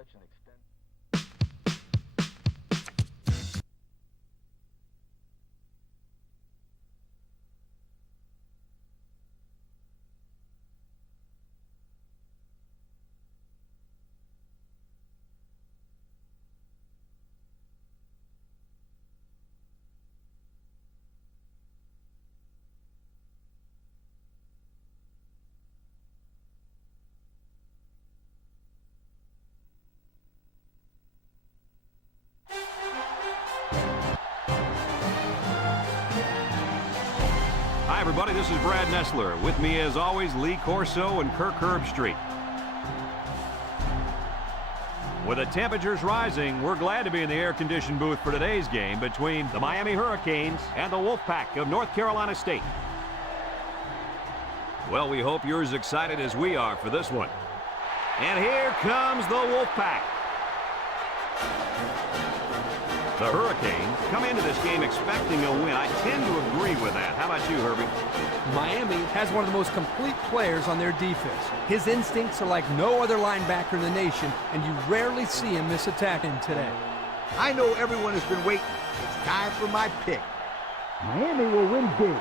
such an extent. Hi, everybody. This is Brad Nessler. With me, as always, Lee Corso and Kirk Herbstreit. With the temperatures rising, we're glad to be in the air-conditioned booth for today's game between the Miami Hurricanes and the Wolfpack of North Carolina State. Well, we hope you're as excited as we are for this one. And here comes the Wolfpack. The Hurricanes come into this game expecting a win. I tend to agree with that. How about you, Herbie? Miami has one of the most complete players on their defense. His instincts are like no other linebacker in the nation, and you rarely see him miss a tackle today. I know everyone has been waiting. It's time for my pick. Miami will win big.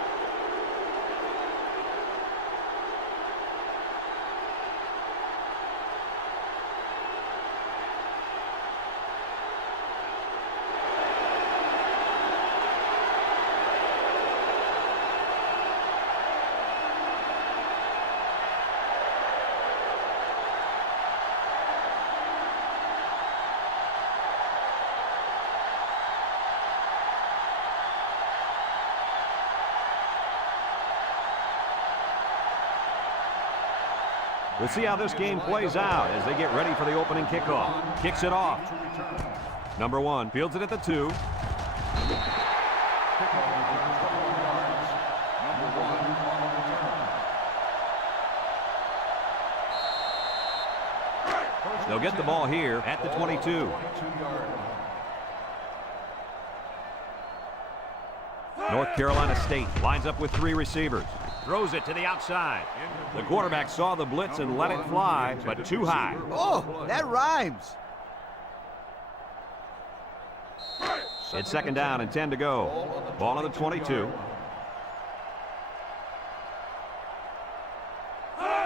We'll see how this game plays out as they get ready for the opening kickoff. Kicks it off. Number 1 fields it at the 2. They'll get the ball here at the 22. North Carolina State lines up with 3 receivers. Throws it to the outside. The quarterback saw the blitz and let it fly, but too high. Oh, that rhymes. It's second down and 10 to go. Ball on the 22.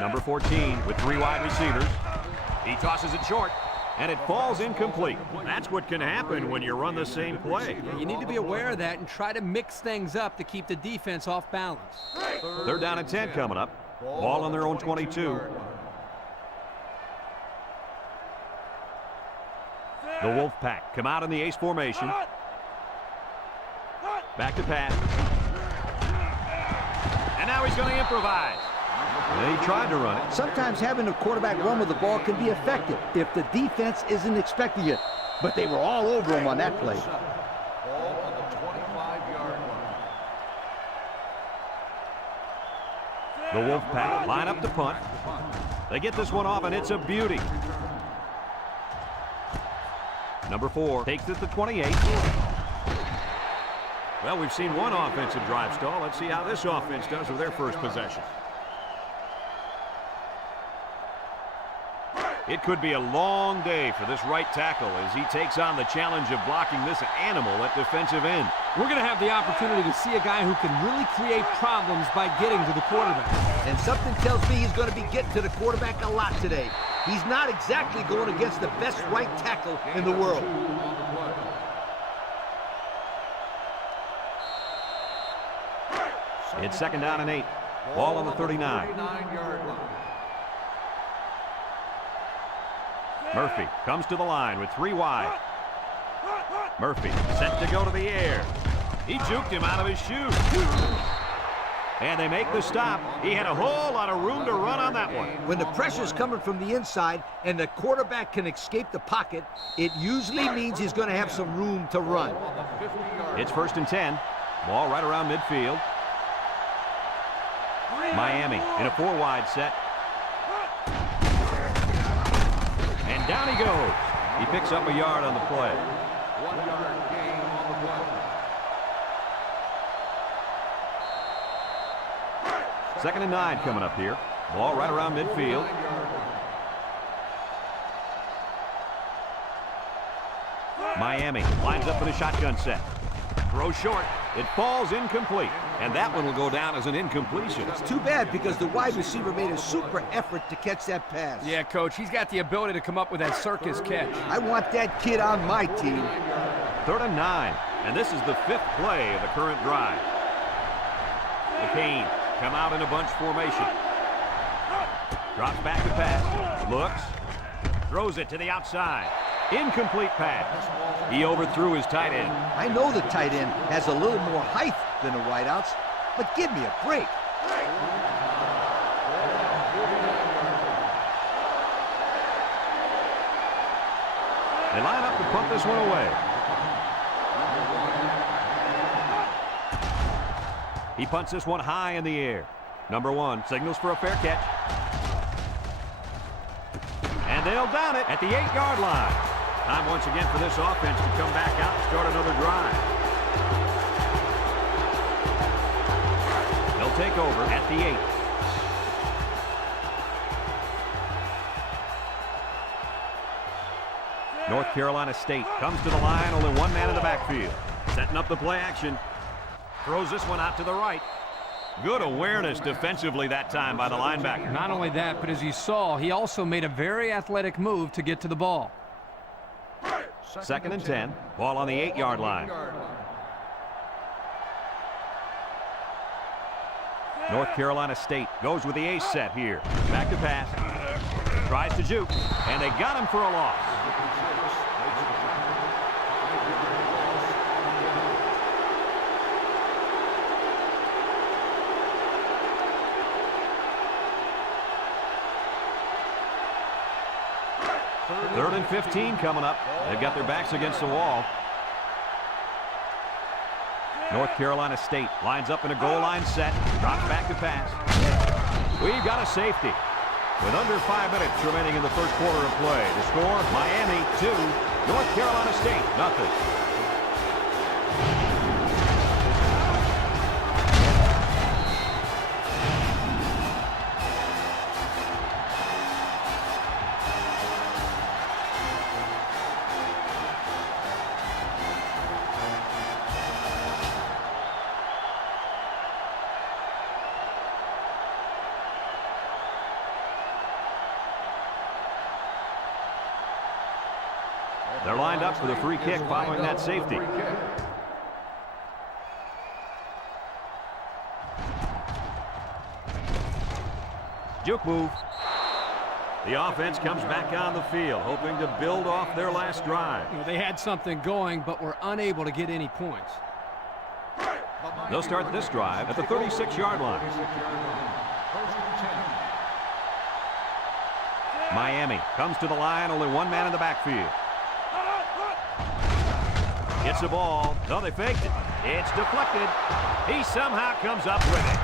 Number 14 with 3 wide receivers. He tosses it short, and it falls incomplete. That's what can happen when you run the same play. You need to be aware of that and try to mix things up to keep the defense off balance. Third down and 10 coming up. Ball on their own 22. The Wolfpack come out in the ace formation. Back to pass. And now he's going to improvise. And he tried to run it. Sometimes having a quarterback run with the ball can be effective if the defense isn't expecting it. But they were all over him on that play. Ball on the 25-yard line. The Wolfpack line up to punt. They get this one off, and it's a beauty. Number 4 takes it to 28. Well, we've seen one offensive drive stall. Let's see how this offense does with their first possession. It could be a long day for this right tackle as he takes on the challenge of blocking this animal at defensive end. We're going to have the opportunity to see a guy who can really create problems by getting to the quarterback. And something tells me he's going to be getting to the quarterback a lot today. He's not exactly going against the best right tackle in the world. It's second down and 8. Ball on the 39. Murphy comes to the line with 3 wide. Murphy set to go to the air. He juked him out of his shoes. And they make the stop. He had a whole lot of room to run on that one. When the pressure's coming from the inside and the quarterback can escape the pocket, it usually means he's going to have some room to run. It's first and 10. Ball right around midfield. Miami in a 4-wide set. And down he goes. He picks up a yard on the play. 1-yard gain on the play. Second and 9 coming up here. Ball right around midfield. Miami lines up in a shotgun set. Throw short. It falls incomplete. And that one will go down as an incompletion. It's too bad because the wide receiver made a super effort to catch that pass. Yeah, Coach, he's got the ability to come up with that circus catch. I want that kid on my team. 3rd and 9. And this is the 5th play of the current drive. The Canes come out in a bunch formation. Drops back to pass. Looks. Throws it to the outside. Incomplete pass. He overthrew his tight end. I know the tight end has a little more height than the wideouts, but give me a break. They line up to punt this one away. He punts this one high in the air. Number 1 signals for a fair catch. And they'll down it at the 8-yard line. Time once again for this offense to come back out and start another drive. They'll take over at the 8. North Carolina State comes to the line, only one man in the backfield. Setting up the play action. Throws this one out to the right. Good awareness defensively that time by the linebacker. Not only that, but as you saw, he also made a very athletic move to get to the ball. 2nd and 10. Ball on the 8-yard line. North Carolina State goes with the ace set here. Back to pass. Tries to juke. And they got him for a loss. Third and 15 coming up. They've got their backs against the wall. North Carolina State lines up in a goal line set. Drops back to pass. We've got a safety. With under 5 minutes remaining in the first quarter of play. The score, Miami 2, North Carolina State 0. They're lined up for the free kick following that safety. Juke move. The offense comes back on the field, hoping to build off their last drive. They had something going, but were unable to get any points. They'll start this drive at the 36-yard line. Miami comes to the line, only one man in the backfield. Gets the ball. No, they faked it. It's deflected. He somehow comes up with it.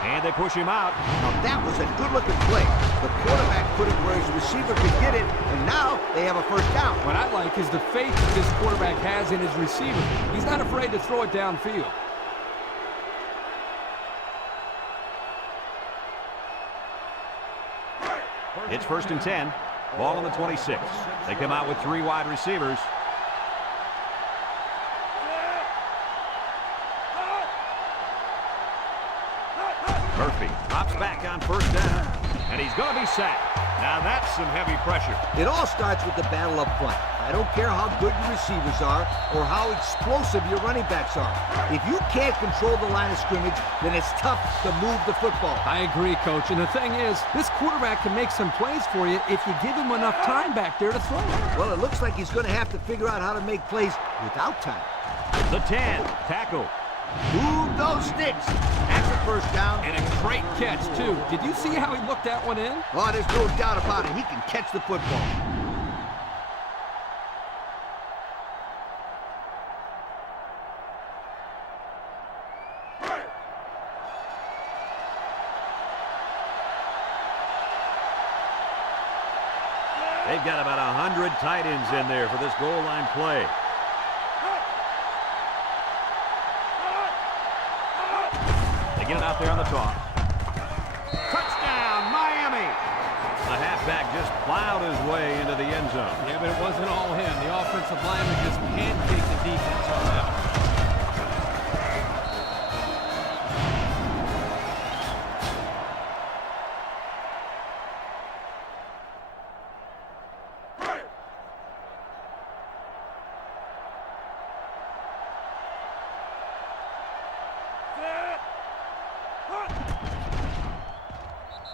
And they push him out. Now that was a good-looking play. The quarterback put it where his receiver could get it, and now they have a first down. What I like is the faith that this quarterback has in his receiver. He's not afraid to throw it downfield. It's 1st and 10. Ball on the 26. They come out with 3 wide receivers. Murphy drops back on 1st down, and he's going to be sacked. Now that's some heavy pressure. It all starts with the battle up front. I don't care how good your receivers are or how explosive your running backs are. If you can't control the line of scrimmage, then it's tough to move the football. I agree, Coach. And the thing is, this quarterback can make some plays for you if you give him enough time back there to throw. Well, it looks like he's going to have to figure out how to make plays without time. The 10, tackle. Move those sticks. That's a first down. And a great catch, too. Did you see how he looked that one in? Oh, there's no doubt about it. He can catch the football. They've got about 100 tight ends in there for this goal line play. They get it out there on the toss. Touchdown, Miami! The halfback just plowed plowed his way into the end zone. Yeah, but it wasn't all him. The offensive lineman just pancaked the defense on that one.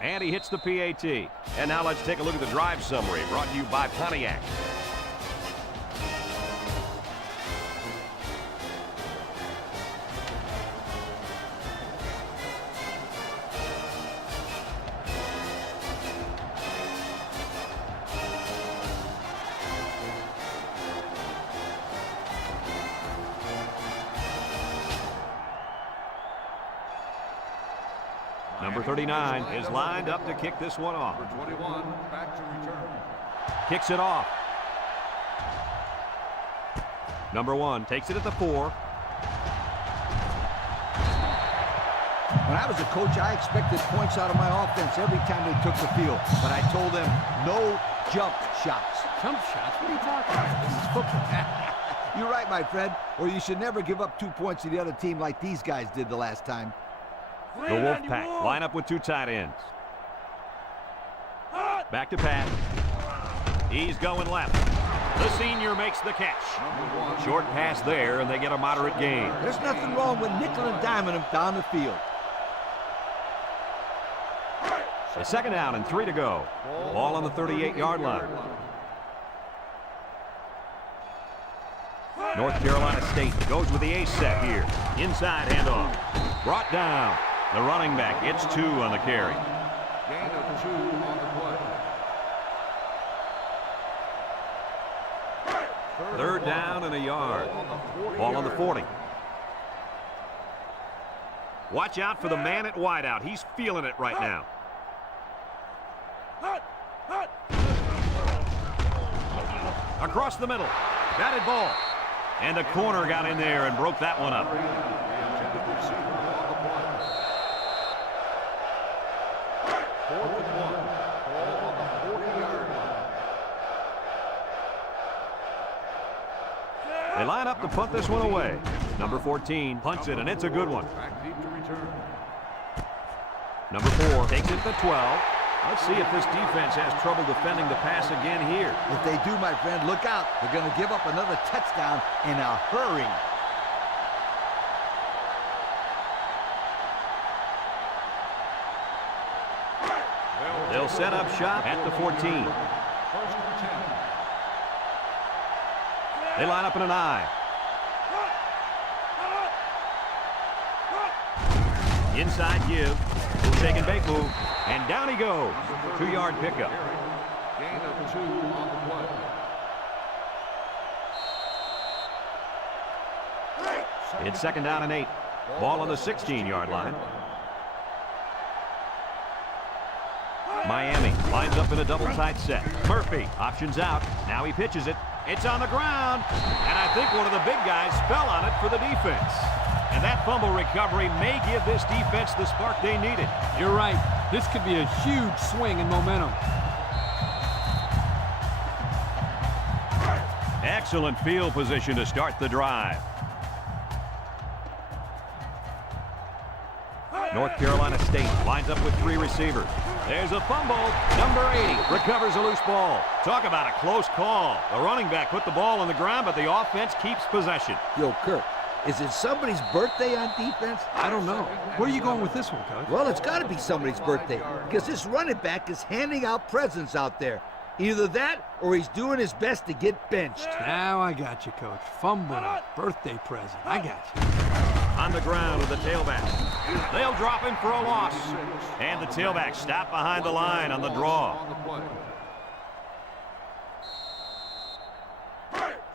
And he hits the PAT. And now let's take a look at the drive summary brought to you by Pontiac. Number 39 is lined up to kick this one off. Number 21, back to return. Kicks it off. Number 1 takes it at the 4. When I was a coach, I expected points out of my offense every time they took the field. But I told them, no jump shots. Jump shots? What are you talking about? This is football. You're right, my friend. Or you should never give up 2 points to the other team like these guys did the last time. The Wolfpack line up with 2 tight ends. Back to Pat. He's going left. The senior makes the catch. Short pass there, and they get a moderate gain. There's nothing wrong with nickel and diming them down the field. A second down and 3 to go. Ball on the 38-yard line. North Carolina State goes with the ace set here. Inside handoff. Brought down. The running back gets 2 on the carry. Gain of 2 on the play. Third down and a yard. Ball on the 40. Watch out for the man at wideout. He's feeling it right now. Across the middle. Batted ball. And the corner got in there and broke that one up. They line up to punt this one away. Number 14 punts it, and it's a good one. Back deep to return. Number 4 takes it to the 12. Let's see if this defense has trouble defending the pass again here. If they do, my friend, look out. They're going to give up another touchdown in a hurry. They'll set up shop at the 14. First and 10. They line up in an I. Inside give. Shake and bake move. And down he goes. 2-yard pickup. Gain of 2 on the play. It's second down and 8. Ball on the 16-yard line. Miami lines up in a double tight set. Murphy options out. Now he pitches it. It's on the ground. And I think one of the big guys fell on it for the defense. And that fumble recovery may give this defense the spark they needed. You're right. This could be a huge swing in momentum. Excellent field position to start the drive. North Carolina State lines up with 3 receivers. There's a fumble. Number 80 recovers a loose ball. Talk about a close call. The running back put the ball on the ground, but the offense keeps possession. Yo, Kirk, is it somebody's birthday on defense? I don't know. Where are you going with this one, Coach? Well, it's got to be somebody's birthday because this running back is handing out presents out there. Either that or he's doing his best to get benched. Now I got you, Coach. Fumbling. Birthday present. I got you. On the ground with the tailback. They'll drop him for a loss. And the tailback stopped behind the line on the draw.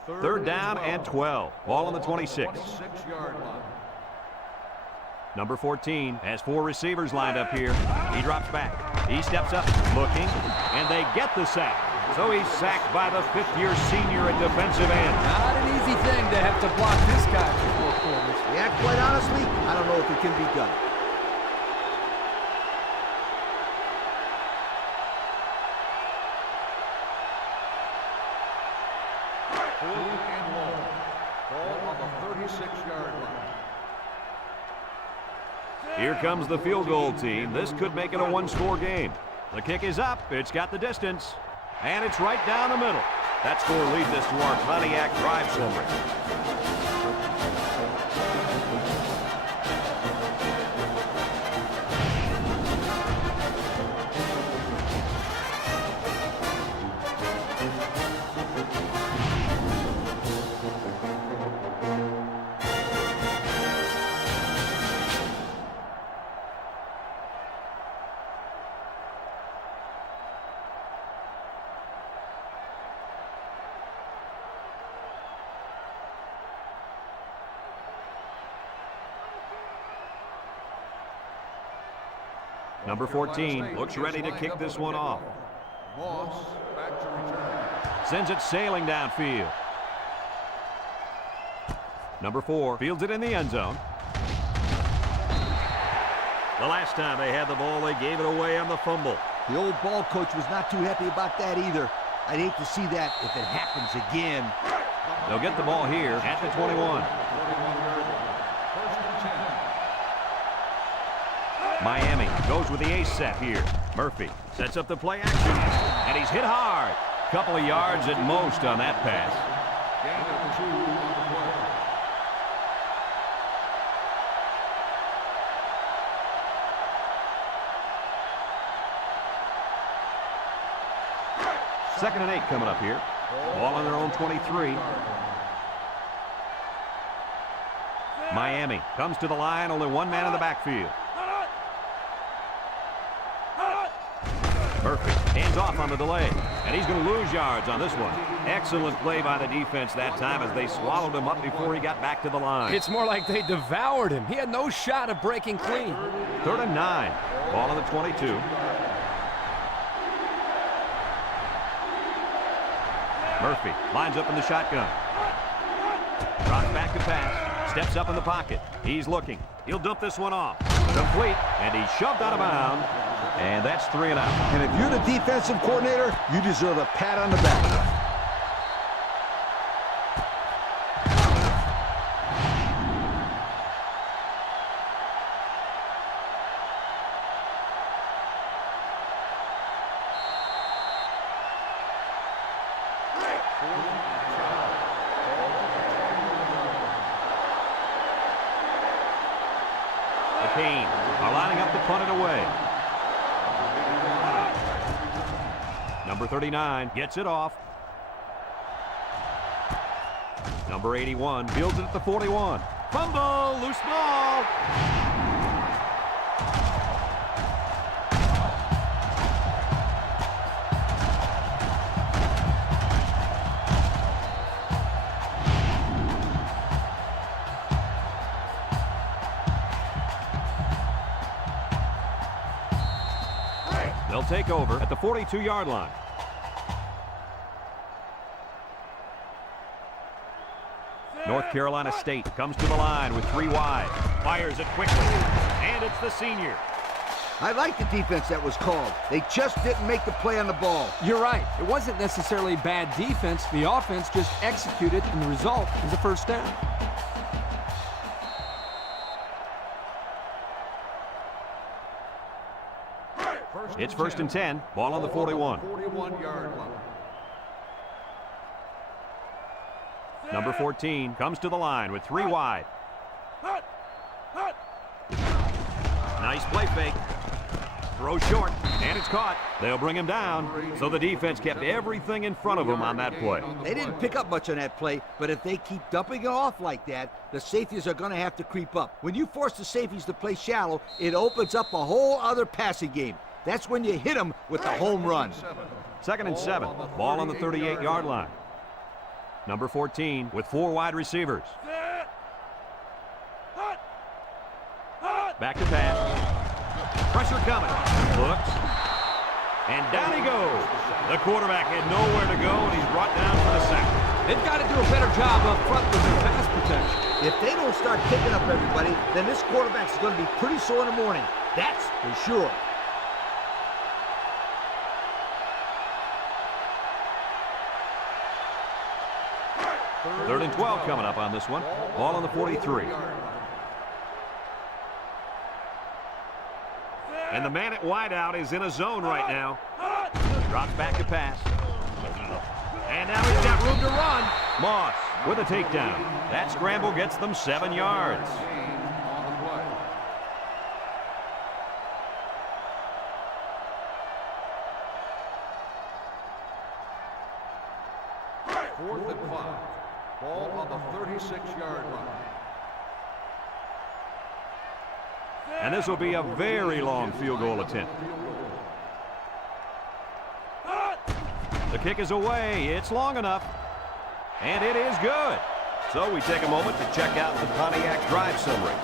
Third down and 12. Ball on the 26. 26-yard line. Number 14 has 4 receivers lined up here. He drops back. He steps up, looking, and they get the sack. So he's sacked by the 5th-year senior at defensive end. Not an easy thing to have to block this guy for 4 quarters. Yeah, quite honestly, I don't know if it can be done. 4th and long. Ball on the 36-yard line. Here comes the field goal team. This could make it a one-score game. The kick is up. It's got the distance. And it's right down the middle. That score leads us to our Pontiac drive summary. Number 14 looks ready to kick this one off. Moss back to return. Sends it sailing downfield. Number 4 fields it in the end zone. The last time they had the ball, they gave it away on the fumble. The old ball coach was not too happy about that either. I'd hate to see that if it happens again. They'll get the ball here at the 21. Miami goes with the ace set here. Murphy sets up the play action, and he's hit hard. Couple of yards at most on that pass. Gain of 2 on the play. Second and 8 coming up here. Ball on their own 23. Miami comes to the line, only one man in the backfield. Murphy hands off on the delay, and he's going to lose yards on this one. Excellent play by the defense that time as they swallowed him up before he got back to the line. It's more like they devoured him. He had no shot of breaking clean. 3rd and 9. Ball on the 22. Murphy lines up in the shotgun. Drops back to pass. Steps up in the pocket. He's looking. He'll dump this one off. Complete, and he's shoved out of bounds. And that's 3 and out. And if you're the defensive coordinator, you deserve a pat on the back. The Canes are lining up to punt it away. Number 39 gets it off. Number 81 fields it at the 41. Fumble, loose ball. They'll take over at the 42-yard line. North Carolina State comes to the line with 3 wide. Fires it quickly, and it's the senior. I like the defense that was called. They just didn't make the play on the ball. You're right. It wasn't necessarily bad defense. The offense just executed, and the result is a first down. It's 1st and 10. Ball on the 41. 41-yard line. Number 14 comes to the line with 3 wide. Nice play fake. Throw short, and it's caught. They'll bring him down. So the defense kept everything in front of them on that play. They didn't pick up much on that play, but if they keep dumping it off like that, the safeties are going to have to creep up. When you force the safeties to play shallow, it opens up a whole other passing game. That's when you hit them with the home run. 2nd and 7. Ball on the 38-yard line. Number 14 with 4 wide receivers. Back to pass. Pressure coming. Looks. And down he goes. The quarterback had nowhere to go, and he's brought down for the sack. They've got to do a better job up front with their pass protection. If they don't start picking up everybody, then this quarterback's going to be pretty sore in the morning. That's for sure. Third and 12 coming up on this one. Ball on the 43. And the man at wideout is in a zone right now. Drops back to pass. And now he's got room to run. Moss with a takedown. That scramble gets them 7 yards. Fourth and 5. Ball on the 36-yard line. And this will be a very long field goal attempt. The kick is away. It's long enough. And it is good. So we take a moment to check out the Pontiac drive summary.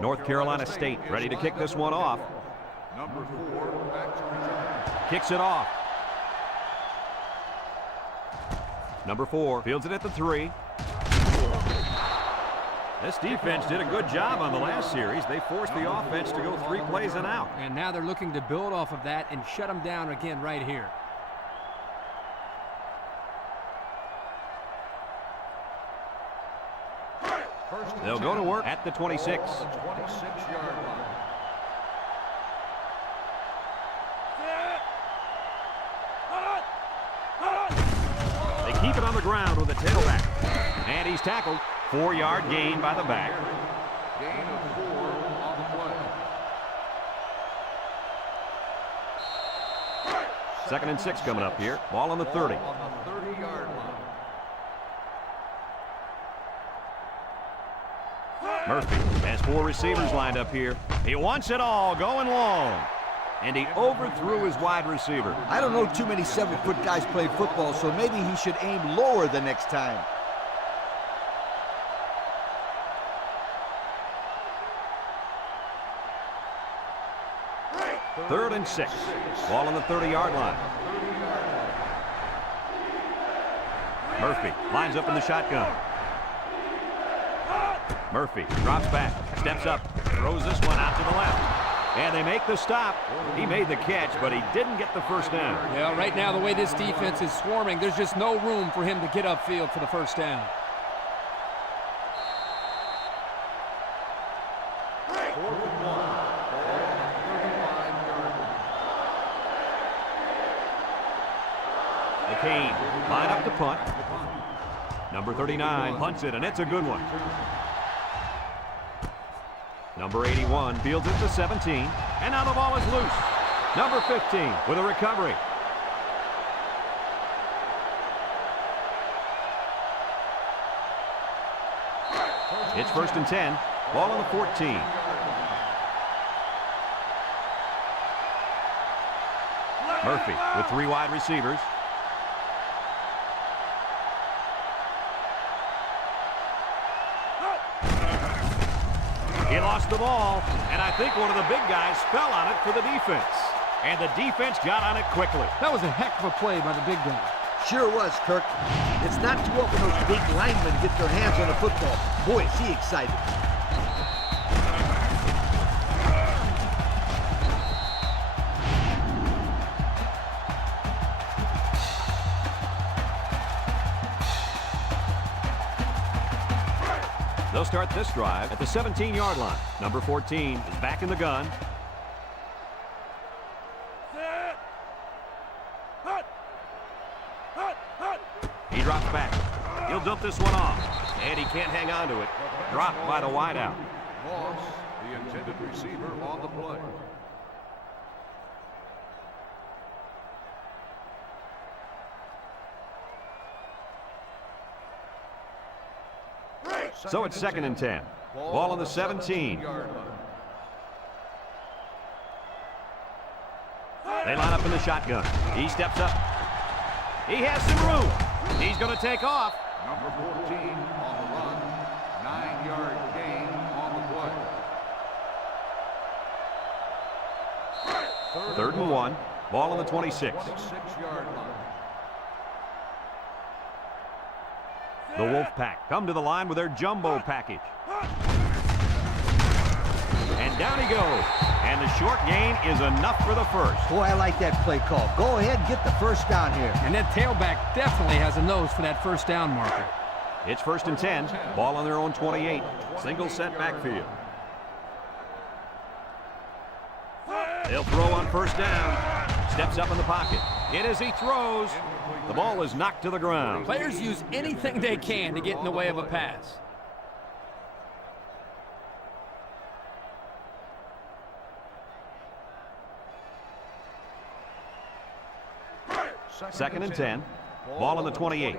North Carolina State ready to kick this one off. Number 4, back to return. Kicks it off. Number 4 fields it at the 3. This defense did a good job on the last series. They forced the offense to go 3 plays and out. And now they're looking to build off of that and shut them down again right here. They'll go to work at the 26. 26-yard line. They keep it on the ground with a tailback. And he's tackled. 4-yard gain by the back. Gain of 4 on the play. Second and 6 coming up here. Ball on the 30. On the 30-yard line. Murphy has 4 receivers lined up here. He wants it all, going long. And he overthrew his wide receiver. I don't know too many 7-foot guys play football, so maybe he should aim lower the next time. Third and 6. Ball on the 30-yard line. Murphy lines up in the shotgun. Murphy drops back, steps up, throws this one out to the left. And they make the stop. He made the catch, but he didn't get the first down. Yeah, right now the way this defense is swarming, there's just no room for him to get upfield for the first down. McCain line up to punt. Number 39 punts it, and it's a good one. Number 81 fields it to 17, and now the ball is loose. Number 15 with a recovery. It's first and 10. Ball on the 14. Murphy with 3 wide receivers. He lost the ball, and I think one of the big guys fell on it for the defense. And the defense got on it quickly. That was a heck of a play by the big guy. Sure was, Kirk. It's not too often those big linemen get their hands on a football. Boy, is he excited. They'll start this drive at the 17-yard line. Number 14 is back in the gun. He drops back. He'll dump this one off. And he can't hang on to it. Dropped by the wideout. Loss, the intended receiver on the play. So it's 2nd and 10. Ball on the 17. They line up in the shotgun. He steps up. He has some room. He's going to take off. Number 14 on the run. 9-yard gain on the play. 3rd and 1. Ball on the 26. 26-yard line. The Wolfpack come to the line with their jumbo package. And down he goes. And the short gain is enough for the first. Boy, I like that play call. Go ahead and get the first down here. And that tailback definitely has a nose for that first down marker. It's 1st and 10. Ball on their own 28. Single set backfield. They'll throw on 1st down. Steps up in the pocket. It as he throws. The ball is knocked to the ground. Players use anything they can to get in the way of a pass. Second and 10. Ball on the 28.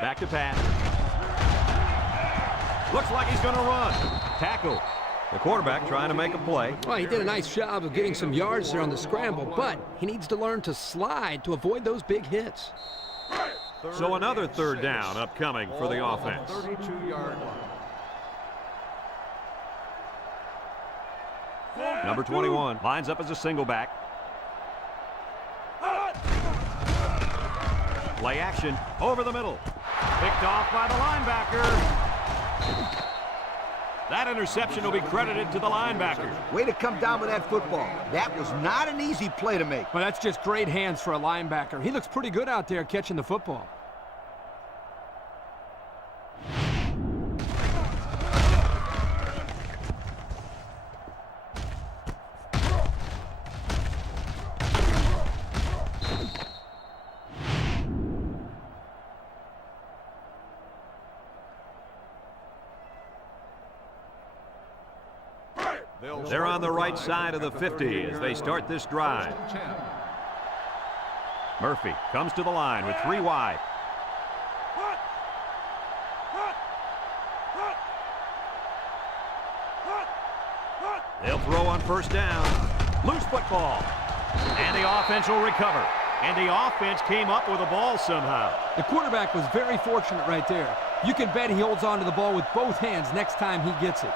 Back to pass. Looks like he's going to run. Tackle. The quarterback trying to make a play. Well, he did a nice job of getting some yards there on the scramble, but he needs to learn to slide to avoid those big hits. So another 3rd down upcoming for the offense. 32-yard line. Number 21 lines up as a single back. Play action over the middle. Picked off by the linebacker. That interception will be credited to the linebacker. Way to come down with that football. That was not an easy play to make. Well, that's just great hands for a linebacker. He looks pretty good out there catching the football. They're on the right side of the 50 as they start this drive. Murphy comes to the line with 3 wide. They'll throw on 1st down. Loose football. And the offense will recover. And the offense came up with the ball somehow. The quarterback was very fortunate right there. You can bet he holds on to the ball with both hands next time he gets it.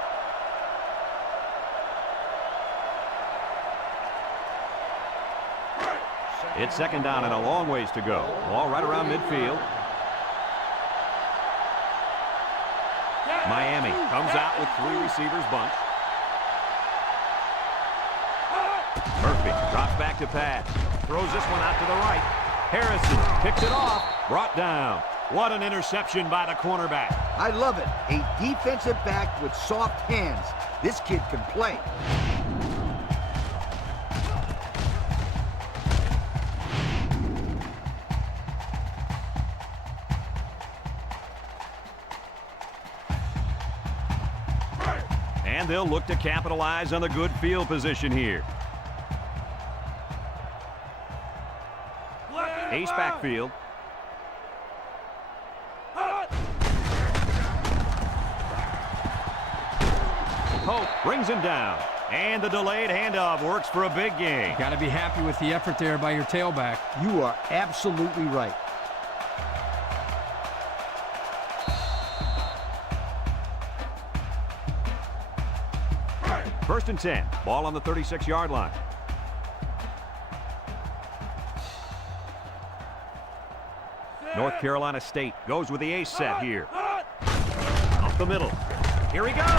It's 2nd down and a long ways to go. Ball right around midfield. Miami comes out with 3 receivers bunched. Murphy drops back to pass. Throws this one out to the right. Harrison picks it off. Brought down. What an interception by the cornerback. I love it. A defensive back with soft hands. This kid can play. And they'll look to capitalize on the good field position here. Ace backfield. Hope brings him down. And the delayed handoff works for a big gain. Got to be happy with the effort there by your tailback. You are absolutely right. First and 10. Ball on the 36-yard line. North Carolina State goes with the ace set here. Up the middle. Here he goes.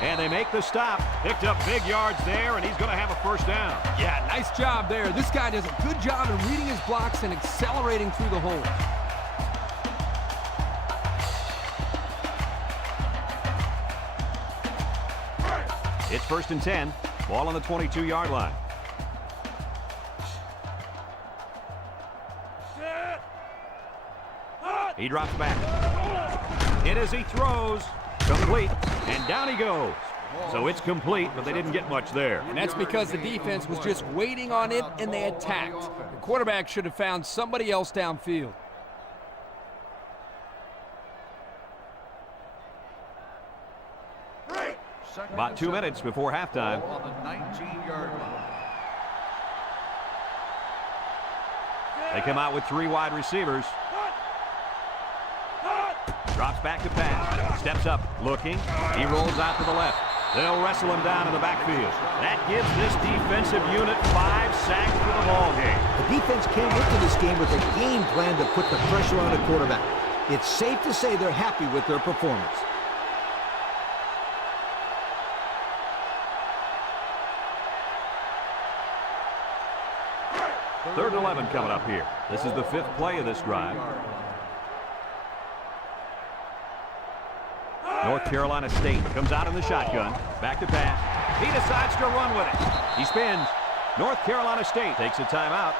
And they make the stop. Picked up big yards there, and he's going to have a first down. Yeah, nice job there. This guy does a good job in reading his blocks and accelerating through the hole. It's first and 10. Ball on the 22-yard line. He drops back. Hit as he throws. Complete. And down he goes. So it's complete, but they didn't get much there. And that's because the defense was just waiting on it, and they attacked. The quarterback should have found somebody else downfield. About 2 minutes before halftime. On the 19-yard line. They come out with 3 wide receivers. Drops back to pass. Steps up, looking. He rolls out to the left. They'll wrestle him down in the backfield. That gives this defensive unit 5 sacks for the ball game. The defense came into this game with a game plan to put the pressure on the quarterback. It's safe to say they're happy with their performance. Third and 11 coming up here. This is the 5th play of this drive. North Carolina State comes out in the shotgun. Back to pass. He decides to run with it. He spins. North Carolina State takes a timeout.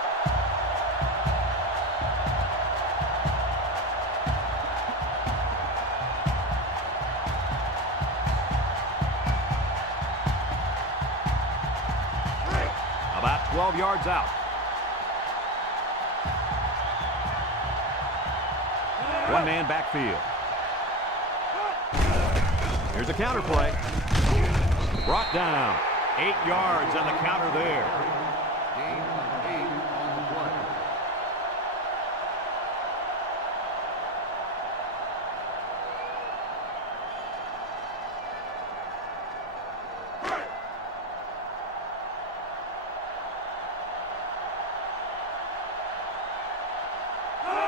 About 12 yards out. One man backfield. Here's a counter play. Brought down. 8 yards on the counter there. Gain of 8 on the play.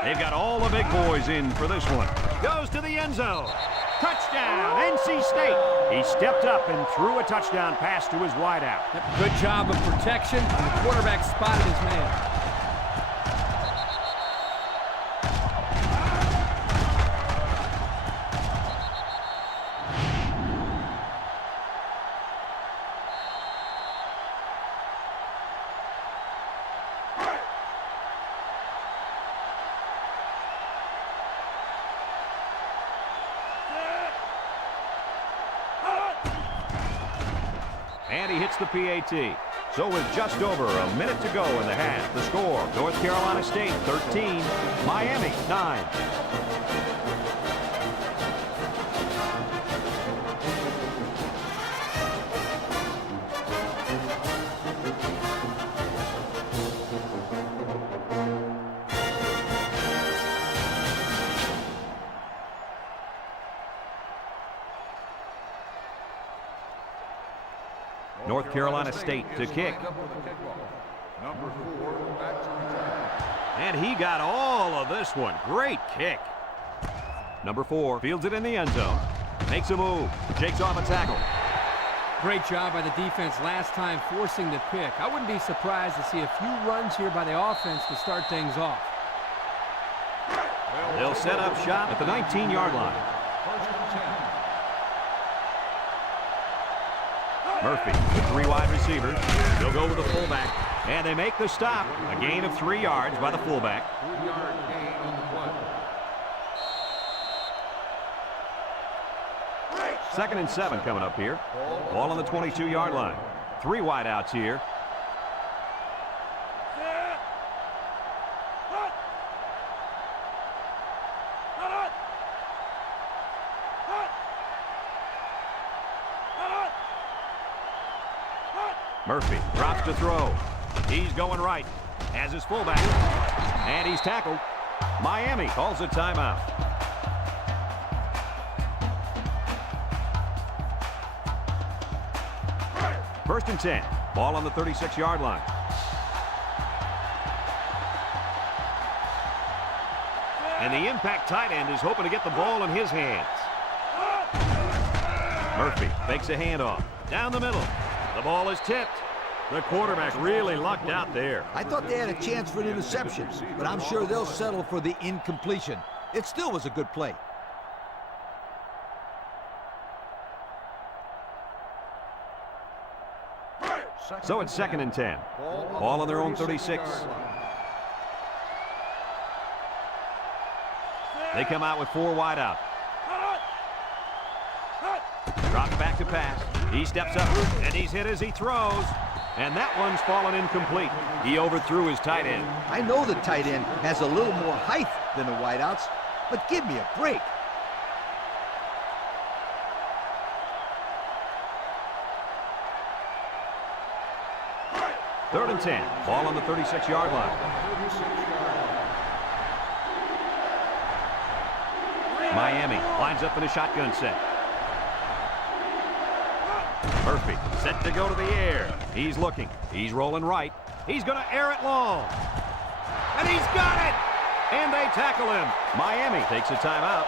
They've got all the big boys in for this one. Goes to the end zone. Touchdown, NC State. He stepped up and threw a touchdown pass to his wideout. Good job of protection, and the quarterback spotted his man. And he hits the PAT. So with just over a minute to go in the half, the score, North Carolina State 13, Miami 9. North Carolina State to kick. Number 4, back to return. And he got all of this one. Great kick. Number 4 fields it in the end zone. Makes a move. Shakes off a tackle. Great job by the defense last time forcing the pick. I wouldn't be surprised to see a few runs here by the offense to start things off. They'll set up shop at the 19-yard line. First and 10. Murphy with 3 wide receivers. They'll go with the fullback. And they make the stop. A gain of 3 yards by the fullback. 3-yard gain on the play. Second and 7 coming up here. Ball on the 22-yard line. 3 wideouts here. Murphy drops to throw. He's going right. Has his fullback. And he's tackled. Miami calls a timeout. First and 10. Ball on the 36-yard line. And the impact tight end is hoping to get the ball in his hands. Murphy fakes a handoff. Down the middle. The ball is tipped. The quarterback really lucked out there. I thought they had a chance for an interception, but I'm sure they'll settle for the incompletion. It still was a good play. So it's second and 10. Ball on their own 36. They come out with 4 wide out. Drops back to pass. He steps up, and he's hit as he throws. And that one's fallen incomplete. He overthrew his tight end. I know the tight end has a little more height than the wideouts, but give me a break. Third and 10. Ball on the 36-yard line. Miami lines up in a shotgun set. Murphy set to go to the air. He's looking. He's rolling right. He's going to air it long. And he's got it! And they tackle him. Miami takes a timeout.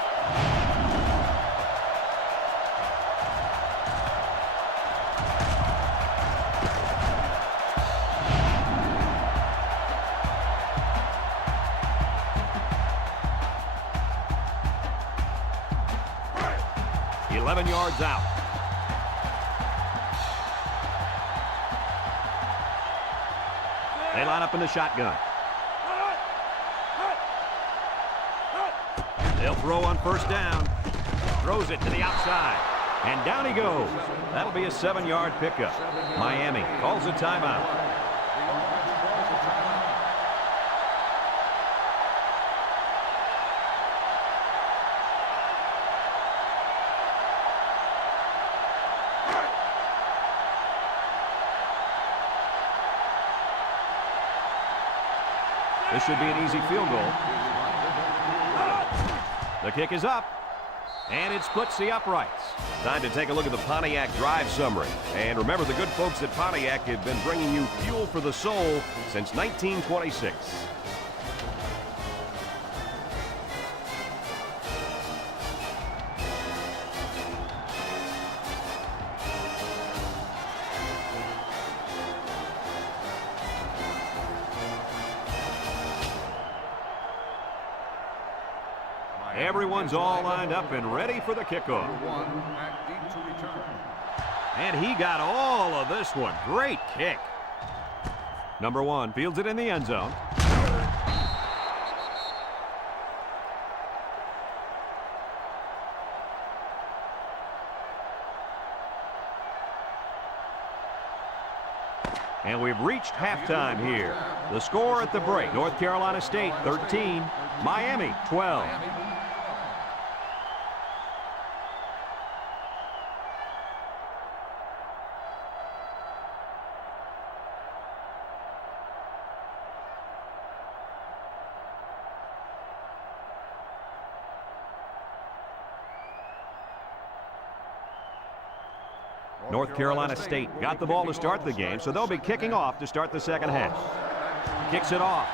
Yards out. They line up in the shotgun. They'll throw on first down. Throws it to the outside. And down he goes. That'll be a 7-yard pickup. Miami calls a timeout. This should be an easy field goal. The kick is up, and it splits the uprights. Time to take a look at the Pontiac drive summary. And remember, the good folks at Pontiac have been bringing you fuel for the soul since 1926. Everyone's all lined up and ready for the kickoff. And he got all of this one. Great kick. Number 1 fields it in the end zone. And we've reached halftime here. The score at the break, North Carolina State 13, Miami 12. North Carolina State got the ball to start the game, so they'll be kicking off to start the second half. Kicks it off.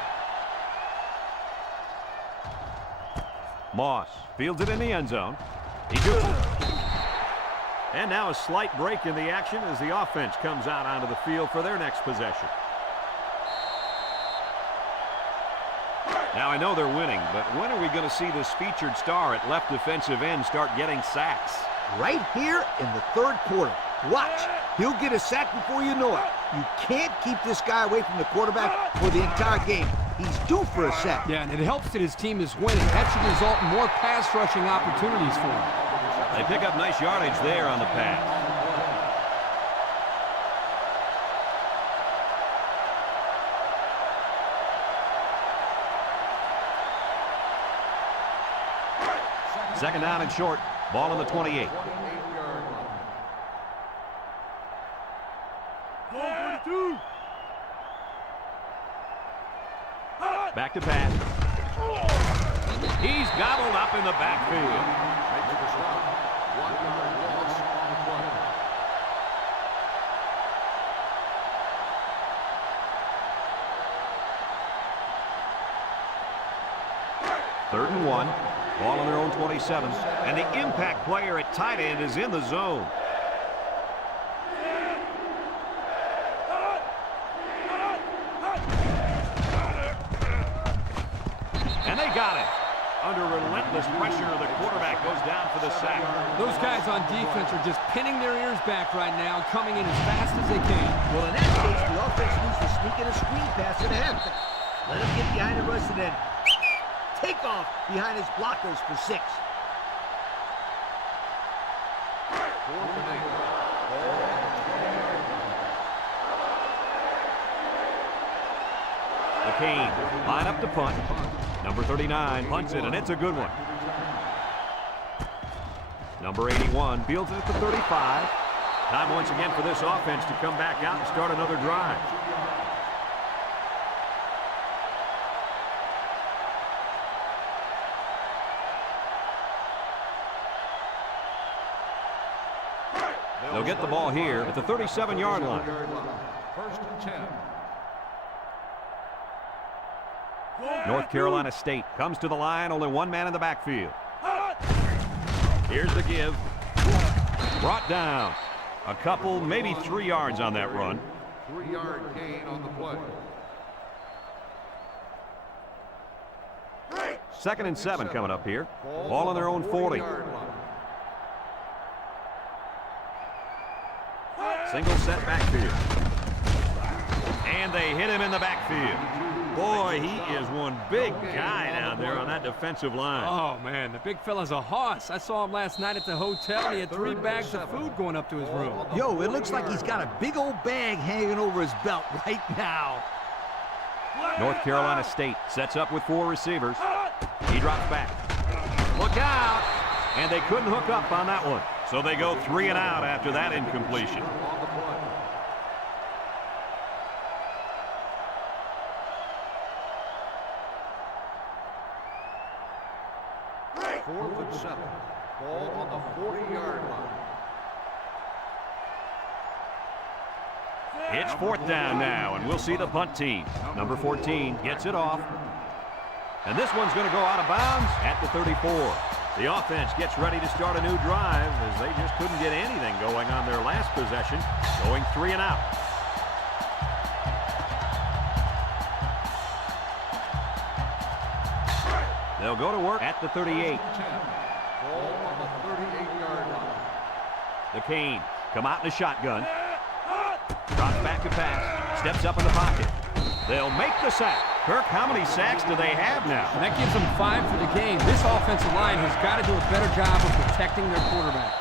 Moss fields it in the end zone. He shoots it. And now a slight break in the action as the offense comes out onto the field for their next possession. Now, I know they're winning, but when are we going to see this featured star at left defensive end start getting sacks? Right here in the third quarter. Watch. He'll get a sack before you know it. You can't keep this guy away from the quarterback for the entire game. He's due for a sack. Yeah, and it helps that his team is winning. That should result in more pass rushing opportunities for him. They pick up nice yardage there on the pass. Second down and short. Ball on the 28. Back to pass. He's gobbled up in the backfield. 3rd and 1. Ball on their own 27. And the impact player at tight end is in the zone. And they got it. Under relentless pressure, the quarterback goes down for the sack. Those guys on defense are just pinning their ears back right now, coming in as fast as they can. Well, in that case, the offense needs to sneak in a screen pass at halftime. Let him get behind the rush and then take off behind his blockers for 6. 4th and 8. The Cane line up to punt. Number 39 punts it, and it's a good one. Number 81 fields it at the 35. Time once again for this offense to come back out and start another drive. They'll get the ball here at the 37-yard line. 1st and 10. North Carolina State comes to the line, only one man in the backfield. Here's the give. Brought down. A couple, maybe 3 yards on that run. 3-yard gain on the play. 2nd and 7 coming up here. Ball on their own 40. Single set backfield. And they hit him in the backfield. Boy, he is one big guy down there on that defensive line. Oh, man, the big fella's a hoss. I saw him last night at the hotel, and he had 3 bags of food going up to his room. Yo, it looks like he's got a big old bag hanging over his belt right now. North Carolina State sets up with 4 receivers. He drops back. Look out! And they couldn't hook up on that one. So they go 3 and out after that incompletion. Fourth and 7. Ball on the 40-yard line. It's 4th down now, and we'll see the punt team. Number 14 gets it off. And this one's going to go out of bounds at the 34. The offense gets ready to start a new drive as they just couldn't get anything going on their last possession, going 3 and out. They'll go to work at the 38. Ball on the 38-yard line. The Cane come out in a shotgun. Drops back to pass. Steps up in the pocket. They'll make the sack. Kirk, how many sacks do they have now? And that gives them 5 for the game. This offensive line has got to do a better job of protecting their quarterback.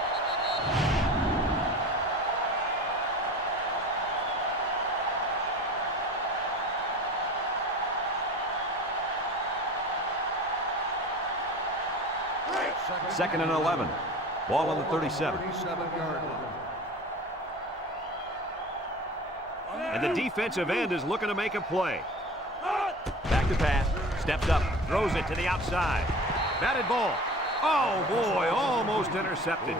Second and 11. Ball on the 37. 37-yard line. And the defensive end is looking to make a play. Back to pass. Steps up. Throws it to the outside. Batted ball. Oh, boy. Almost intercepted.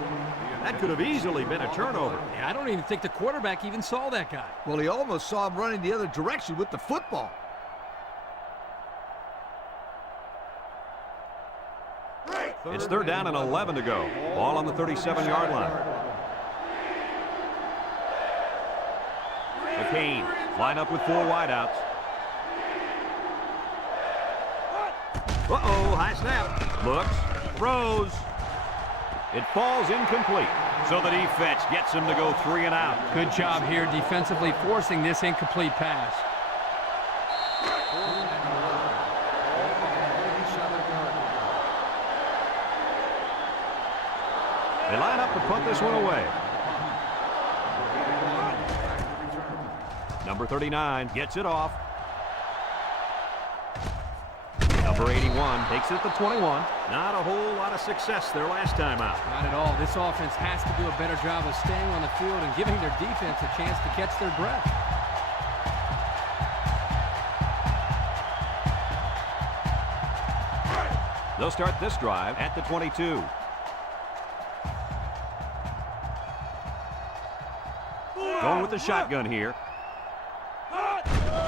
That could have easily been a turnover. Yeah, I don't even think the quarterback even saw that guy. Well, he almost saw him running the other direction with the football. It's 3rd down and 11 to go. Ball on the 37-yard line. McCain line up with 4 wideouts. Uh-oh, high snap. Looks, throws. It falls incomplete. So the defense gets him to go 3 and out. Good job here defensively forcing this incomplete pass. They line up to punt this one away. Number 39 gets it off. Number 81 takes it at the 21. Not a whole lot of success their last time out. Not at all. This offense has to do a better job of staying on the field and giving their defense a chance to catch their breath. They'll start this drive at the 22. Going with the shotgun here.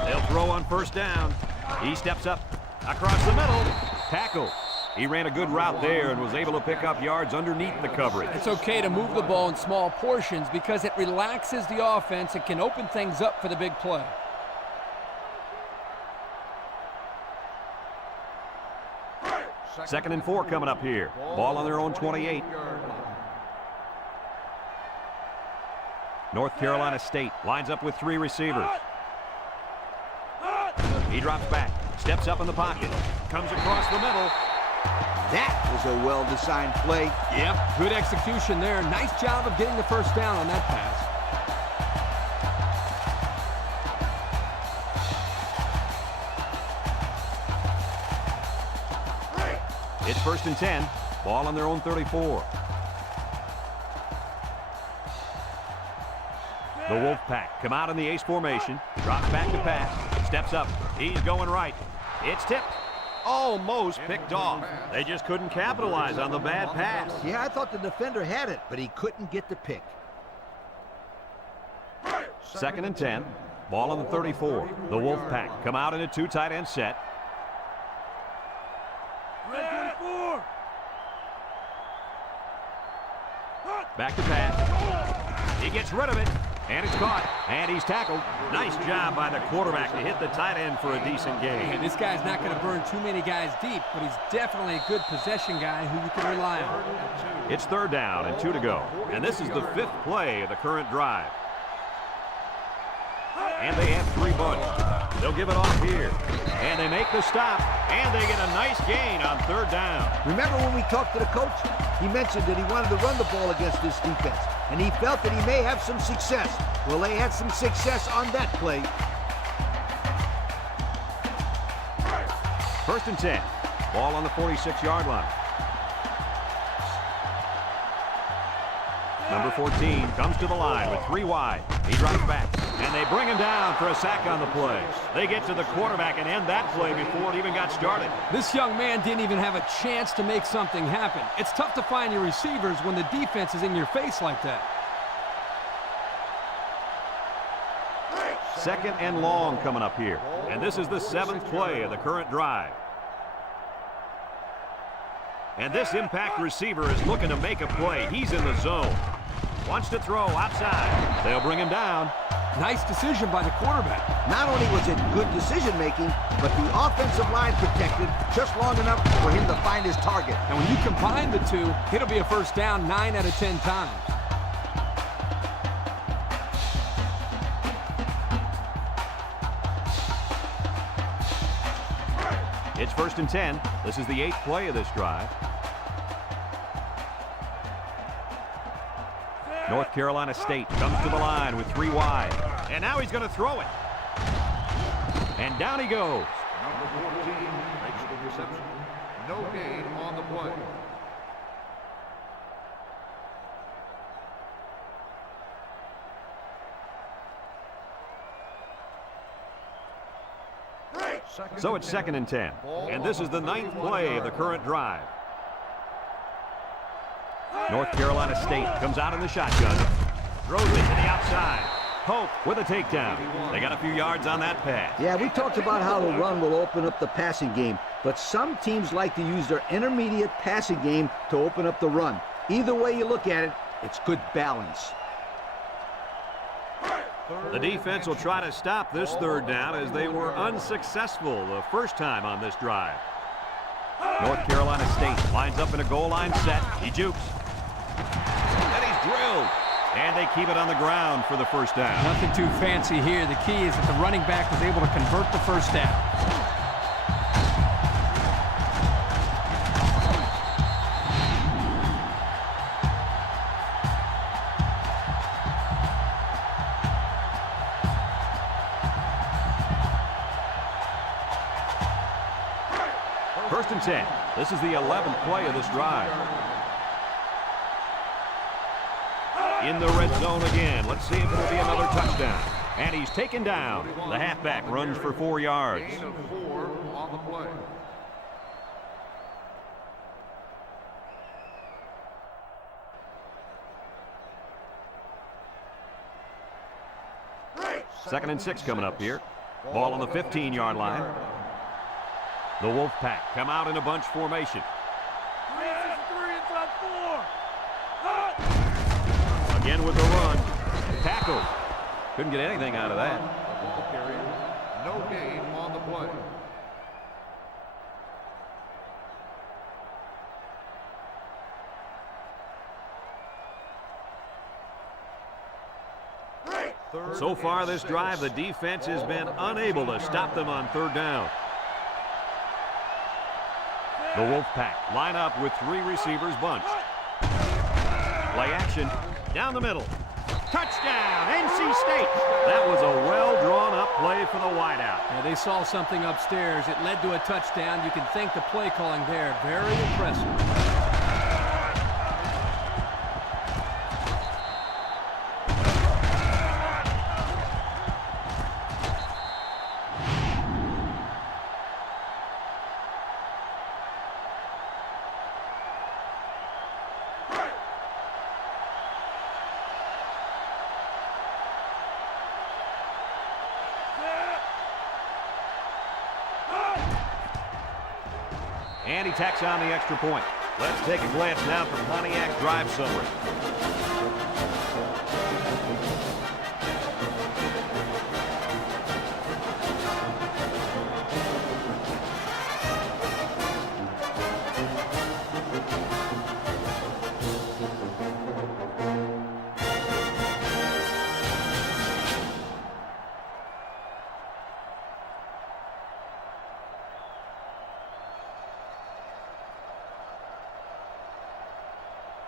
They'll throw on 1st down. He steps up across the middle. Tackle. He ran a good route there and was able to pick up yards underneath the coverage. It's okay to move the ball in small portions because it relaxes the offense and can open things up for the big play. Second and 4 coming up here. Ball on their own 28. North Carolina State lines up with 3 receivers. He drops back, steps up in the pocket, comes across the middle. That was a well-designed play. Yep, good execution there. Nice job of getting the first down on that pass. It's first and 10. Ball on their own 34. The Wolfpack come out in the ace formation. Drops back to pass. Steps up. He's going right. It's tipped. Almost picked off. They just couldn't capitalize on the bad pass. Yeah, I thought the defender had it, but he couldn't get the pick. Second and 10. Ball on the 34. The Wolfpack come out in a 2 tight end set. Back to pass. He gets rid of it, and it's caught, and he's tackled. Nice job by the quarterback to hit the tight end for a decent gain. And this guy's not going to burn too many guys deep, but he's definitely a good possession guy who you can rely on. It's third down and 2 to go, and this is the 5th play of the current drive. And they have 3 bunch. They'll give it off here, and they make the stop, and they get a nice gain on third down. Remember when we talked to the coach? He mentioned that he wanted to run the ball against this defense, and he felt that he may have some success. Well, they had some success on that play. First and 10. Ball on the 46-yard line. Number 14 comes to the line with 3 wide. He drops back, and they bring him down for a sack on the play. They get to the quarterback and end that play before it even got started. This young man didn't even have a chance to make something happen. It's tough to find your receivers when the defense is in your face like that. Second and long coming up here, and this is the 7th play of the current drive. And this impact receiver is looking to make a play. He's in the zone. Wants to throw outside. They'll bring him down. Nice decision by the quarterback. Not only was it good decision-making, but the offensive line protected just long enough for him to find his target. And when you combine the two, it'll be a first down 9 out of 10 times. It's first and 10. This is the 8th play of this drive. North Carolina State comes to the line with 3 wide. And now he's going to throw it. And down he goes. Number 14 makes the reception. No gain on the play. So it's second and 10. And this is the 9th play of the current drive. North Carolina State comes out in the shotgun. Throws it to the outside. Hope with a takedown. They got a few yards on that pass. Yeah, we talked about how the run will open up the passing game, but some teams like to use their intermediate passing game to open up the run. Either way you look at it, it's good balance. The defense will try to stop this third down as they were unsuccessful the first time on this drive. North Carolina State lines up in a goal line set. He jukes. And he's drilled. And they keep it on the ground for the first down. Nothing too fancy here. The key is that the running back was able to convert the first down. First and 10. This is the 11th play of this drive. In the red zone again. Let's see if it'll be another touchdown. And he's taken down. The halfback runs for 4 yards. Gain of 4 on the play. Second and 6 coming up here. Ball on the 15-yard line. The Wolfpack come out in a bunch formation. Again with the run. Tackle. Couldn't get anything out of that. Ball carrier. No gain on the play. So far this drive, the defense has been unable to stop them on third down. The Wolfpack line up with 3 receivers bunched. Play action down the middle. Touchdown, NC State. That was a well-drawn-up play for the wideout. Yeah, they saw something upstairs. It led to a touchdown. You can thank the play calling there. Very impressive. And he tacks on the extra point. Let's take a glance now from Pontiac drive summary.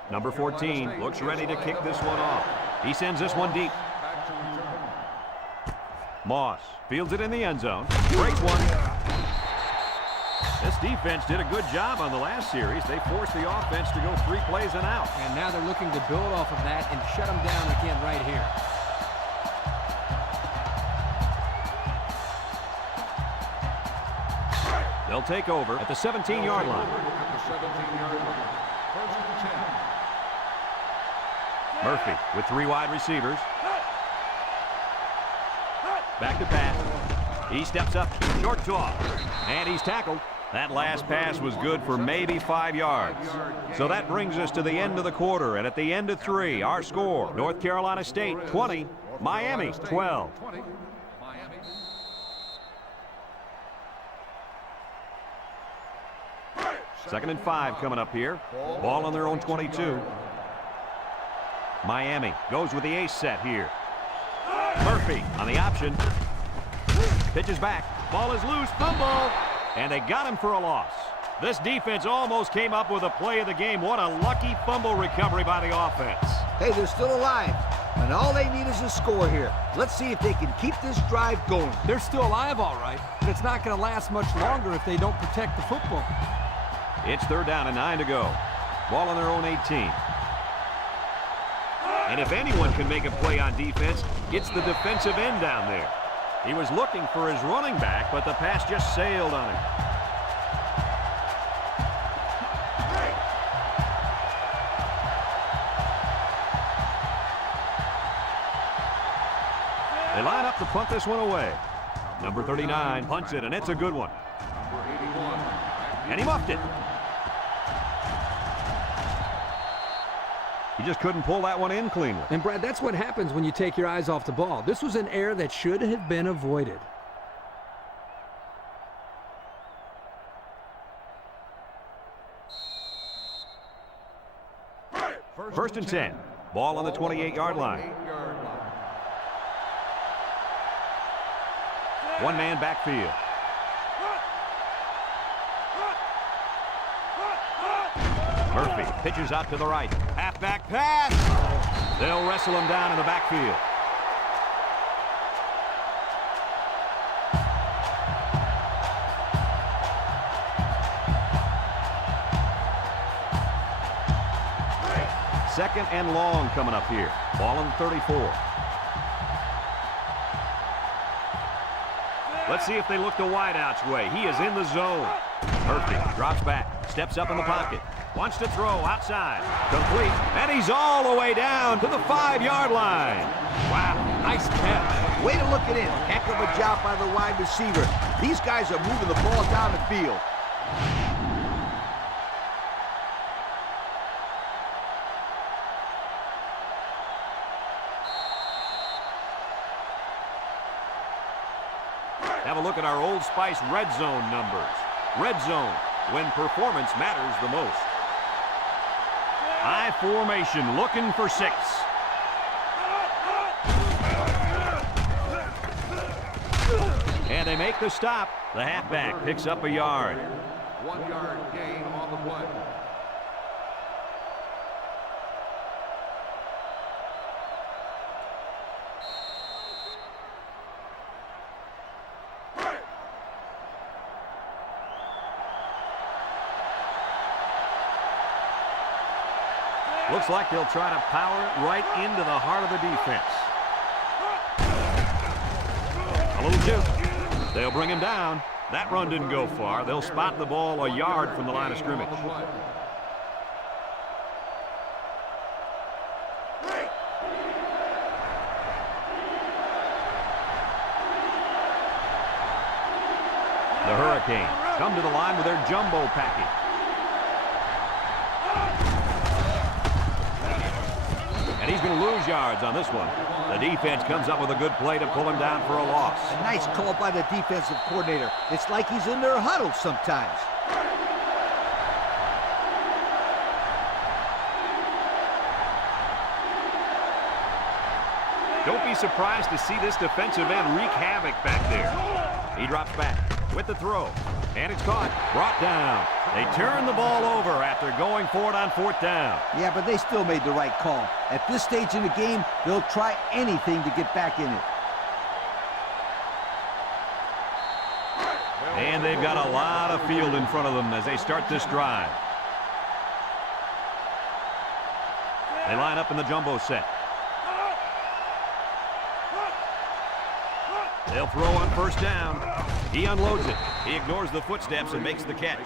Number 14 looks ready to kick this one off. He sends this one deep. Moss fields it in the end zone. Breaks one. This defense did a good job on the last series. They forced the offense to go 3 plays and out. And now they're looking to build off of that and shut them down again right here. They'll take over at the 17-yard line. First and 10. Murphy with 3 wide receivers. Back to pass. He steps up, short toss, and he's tackled. That last pass was good for maybe 5 yards. So that brings us to the end of the quarter, and at the end of 3, our score, North Carolina State 20, Miami 12. Second and 5 coming up here. Ball on their own 22. Miami goes with the ace set here. Murphy on the option. Pitches back. Ball is loose. Fumble. And they got him for a loss. This defense almost came up with a play of the game. What a lucky fumble recovery by the offense. Hey, they're still alive, and all they need is a score here. Let's see if they can keep this drive going. They're still alive, all right, but it's not going to last much longer if they don't protect the football. It's 3rd down and 9 to go. Ball on their own 18. And if anyone can make a play on defense, it's the defensive end down there. He was looking for his running back, but the pass just sailed on him. They line up to punt this one away. Number 39 punts it, and it's a good one. Number 81. And he muffed it. He just couldn't pull that one in cleanly. And, Brad, that's what happens when you take your eyes off the ball. This was an error that should have been avoided. First and 10. Ball on the 28-yard line. One man backfield. Murphy pitches out to the right. Halfback pass. They'll wrestle him down in the backfield. Second and long coming up here. Ball on 34. Let's see if they look the wideout's way. He is in the zone. Murphy drops back, steps up in the pocket. Wants to throw outside. Complete. And he's all the way down to the 5-yard line. Wow, nice catch. Way to look it in. Heck of a job by the wide receiver. These guys are moving the ball down the field. Have a look at our Old Spice red zone numbers. Red zone, when performance matters the most. High formation, looking for 6. And they make the stop. The halfback picks up a yard. 1 yard gain on the play. Looks like they'll try to power it right into the heart of the defense. A little juke. They'll bring him down. That run didn't go far. They'll spot the ball a yard from the line of scrimmage. The Hurricanes come to the line with their jumbo package. And he's going to lose yards on this one. The defense comes up with a good play to pull him down for a loss. A nice call by the defensive coordinator. It's like he's in their huddle sometimes. Don't be surprised to see this defensive end wreak havoc back there. He drops back with the throw. And it's caught, brought down. They turn the ball over after going for it on 4th down. Yeah, but they still made the right call. At this stage in the game, they'll try anything to get back in it. And they've got a lot of field in front of them as they start this drive. They line up in the jumbo set. They'll throw on 1st down. He unloads it. He ignores the footsteps and makes the catch.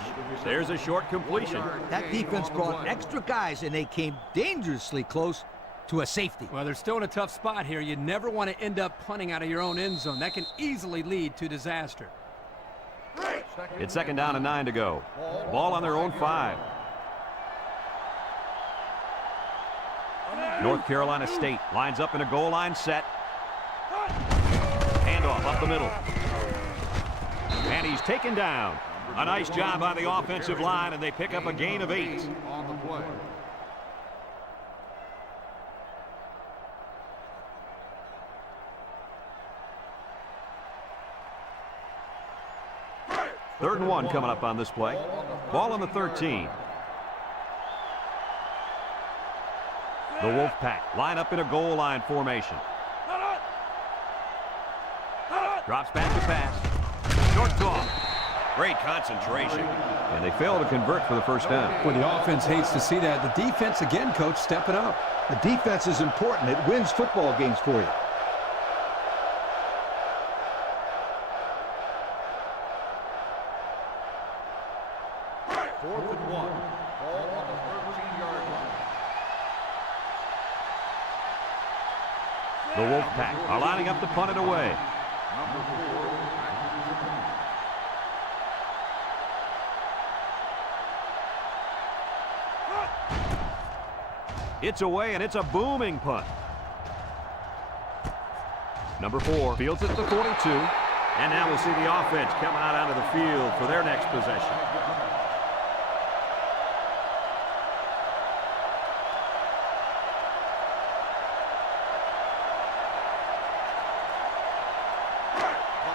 There's a short completion. That defense brought extra guys, and they came dangerously close to a safety. Well, they're still in a tough spot here. You never want to end up punting out of your own end zone. That can easily lead to disaster. It's 2nd down and 9 to go. Ball on their own 5. North Carolina State lines up in a goal line set. Handoff up the middle. And he's taken down. A nice job by the offensive line, and they pick up a gain of 8. On the play. Third and 1 coming up on this play. Ball on the 13. The Wolfpack line up in a goal line formation. Drops back to pass. Short toss. Great concentration. And they fail to convert for the 1st down. Well, the offense hates to see that. The defense, again, coach, stepping up. The defense is important. It wins football games for you. Fourth and 1. Ball on the 13-yard line. The Wolfpack are lining up to punt it away. Number 4. It's away, and it's a booming punt. Number 4 fields it at the 42. And now we'll see the offense coming out onto the field for their next possession.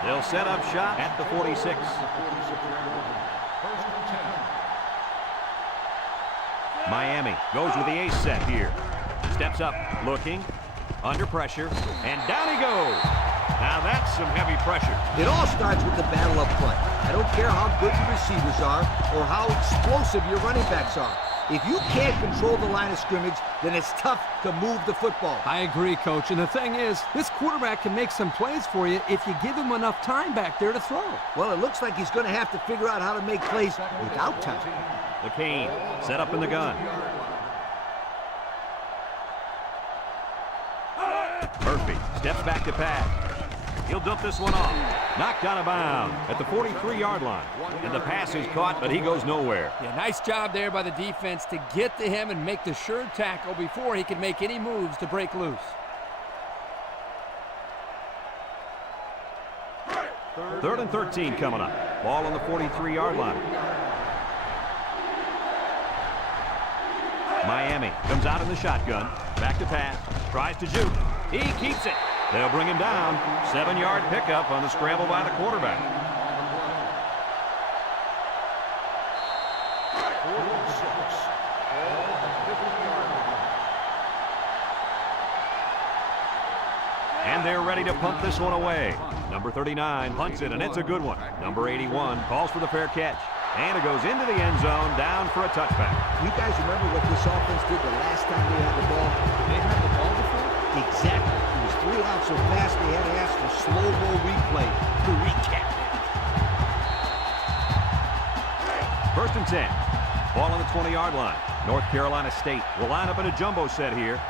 They'll set up shop at the 46. First and 10. Miami goes with the ace set here. Steps up, looking, under pressure, and down he goes. Now that's some heavy pressure. It all starts with the battle up front. I don't care how good your receivers are or how explosive your running backs are. If you can't control the line of scrimmage, then it's tough to move the football. I agree, Coach. And the thing is, this quarterback can make some plays for you if you give him enough time back there to throw. Well, it looks like he's going to have to figure out how to make plays without time. The Cane set up in the gun. Murphy steps back to pass. He'll dump this one off. Knocked out of bounds at the 43-yard line. And the pass is caught, but he goes nowhere. Yeah, nice job there by the defense to get to him and make the sure tackle before he could make any moves to break loose. 3rd and 13 coming up. Ball on the 43-yard line. Miami comes out in the shotgun. Back to pass. Tries to juke. He keeps it. They'll bring him down. 7-yard pickup on the scramble by the quarterback. And they're ready to punt this one away. Number 39 punts it, and it's a good one. Number 81 calls for the fair catch. And it goes into the end zone, down for a touchback. You guys remember what this offense did the last time they had the ball? They had the ball before? Exactly. It was 3 out so fast they had to ask for slow-mo replay to recap it. 1st and 10. Ball on the 20-yard line. North Carolina State will line up in a jumbo set here.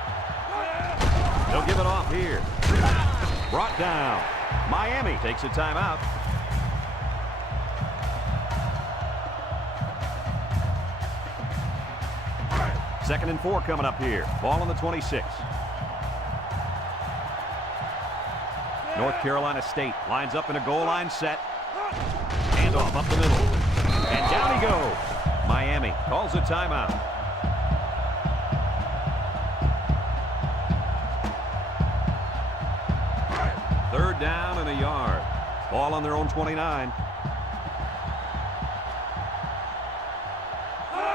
They'll give it off here. Brought down. Miami takes a timeout. Second and 4 coming up here. Ball on the 26. North Carolina State lines up in a goal line set. Handoff up the middle. And down he goes. Miami calls a timeout. Third down and a yard. Ball on their own 29.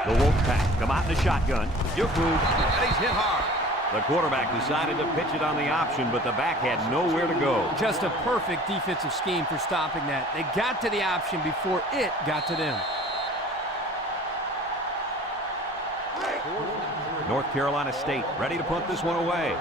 The Wolfpack come out in the shotgun. Juku, and he's hit hard. The quarterback decided to pitch it on the option, but the back had nowhere to go. Just a perfect defensive scheme for stopping that. They got to the option before it got to them. North Carolina State ready to punt this one away.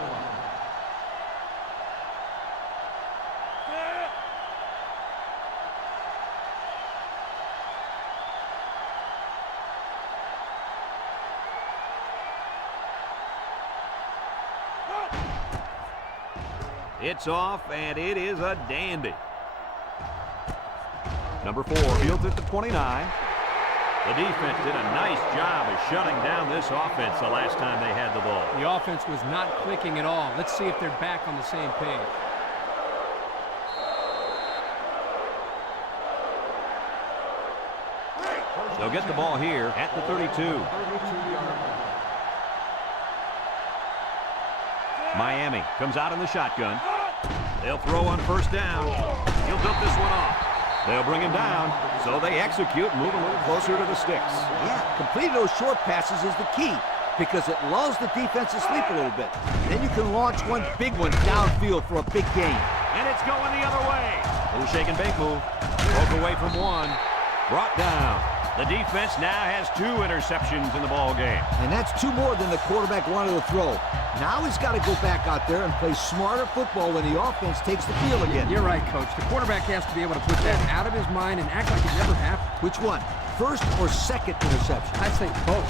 It's off, and it is a dandy. Number 4 fields at the 29. The defense did a nice job of shutting down this offense the last time they had the ball. The offense was not clicking at all. Let's see if they're back on the same page. They'll get the ball here at the 32. Miami comes out in the shotgun. They'll throw on 1st down. He'll dump this one off. They'll bring him down, so they execute, move a little closer to the sticks. Yeah, completing those short passes is the key because it lulls the defense to sleep a little bit. Then you can launch one big one downfield for a big gain. And it's going the other way. Little shake and bake move. Broke away from one. Brought down. The defense now has 2 interceptions in the ball game. And that's 2 more than the quarterback wanted to throw. Now he's got to go back out there and play smarter football when the offense takes the field again. You're right, Coach. The quarterback has to be able to put that out of his mind and act like it never happened. Which one? 1st or 2nd interception? I'd say both.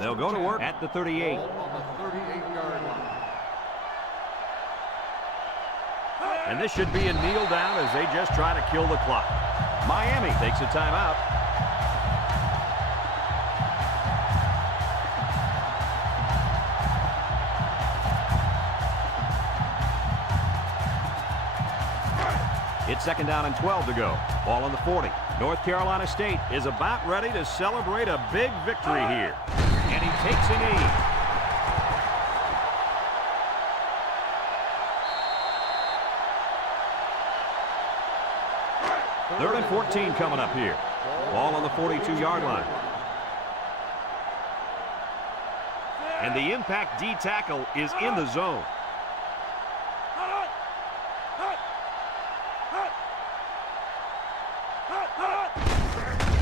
They'll go to work at the 38. On the 38-yard line. And this should be a kneel down as they just try to kill the clock. Miami takes a timeout. It's 2nd down and 12 to go. Ball on the 40. North Carolina State is about ready to celebrate a big victory here. And he takes a knee. Third and 14 coming up here. Ball on the 42-yard line. And the impact D tackle is in the zone.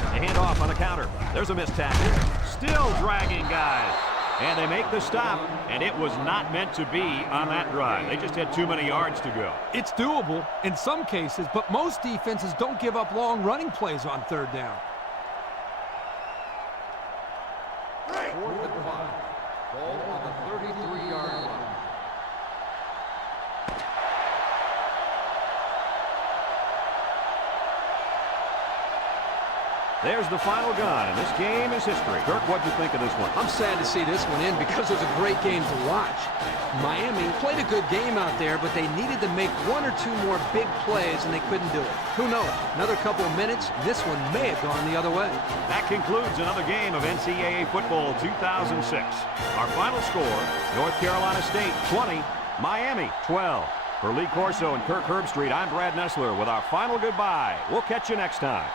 The handoff on the counter. There's a missed tackle. Still dragging guys. And they make the stop, and it was not meant to be on that drive. They just had too many yards to go. It's doable in some cases, but most defenses don't give up long running plays on 3rd down. 4th and 5. Ball on the 33-yard line. There's the final gun, and this game is history. Kirk, what'd you think of this one? I'm sad to see this one end because it was a great game to watch. Miami played a good game out there, but they needed to make one or two more big plays, and they couldn't do it. Who knows? Another couple of minutes, this one may have gone the other way. That concludes another game of NCAA Football 2006. Our final score, North Carolina State 20, Miami 12. For Lee Corso and Kirk Herbstreit, I'm Brad Nessler with our final goodbye. We'll catch you next time.